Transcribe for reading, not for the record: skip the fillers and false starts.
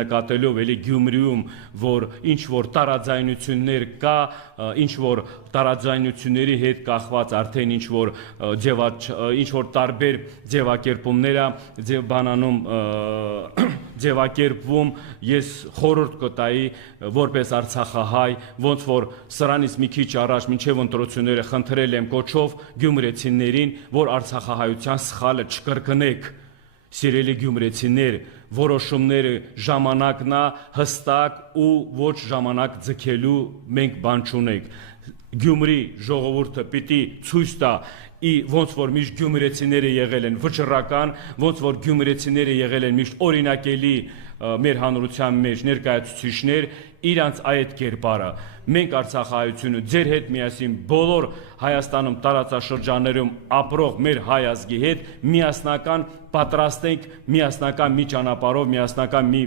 նկատելով էլի Գյումրիում, որ ինչ-որ տարաձայնություններ կա, ինչ-որ տարաձայնությունների հետ կախված արդեն ինչ-որ տարբեր ձևակերպումներ բանանում ձևակերպվում, ես խորհուրդ կտայի որպես արցախահայ, ոնց որ սրանից մի քիչ առաջ մինչև ընտրությունները խնդրել եմ կոչով գյումրեցիներին, որ արցախահայության սխալը չկրկնեք։ Սիրելի գյումրեցիներ, որոշումները ժամանակն է հստակ ու ոչ ժամանակ ձգելու մենք բան չունենք։ Գյումրի ժողովուրդը պիտի ցույց տա ոնց որ միշտ գյումրեցիները եղել են վճռական, ոնց որ գյումրեցիները եղել են միշտ օրինակելի մեր հանրության մեջ ներկայացուցիչներ, իրանց այդ կերպարը։ Մենք արցախահայությունը ձեր հետ միասին բոլոր Հայաստանում տարածաշրջաններում ապրող մեր հայ ազգի հետ միասնական պատրաստ ենք միասնական մի ճանապարհով, միասնական մի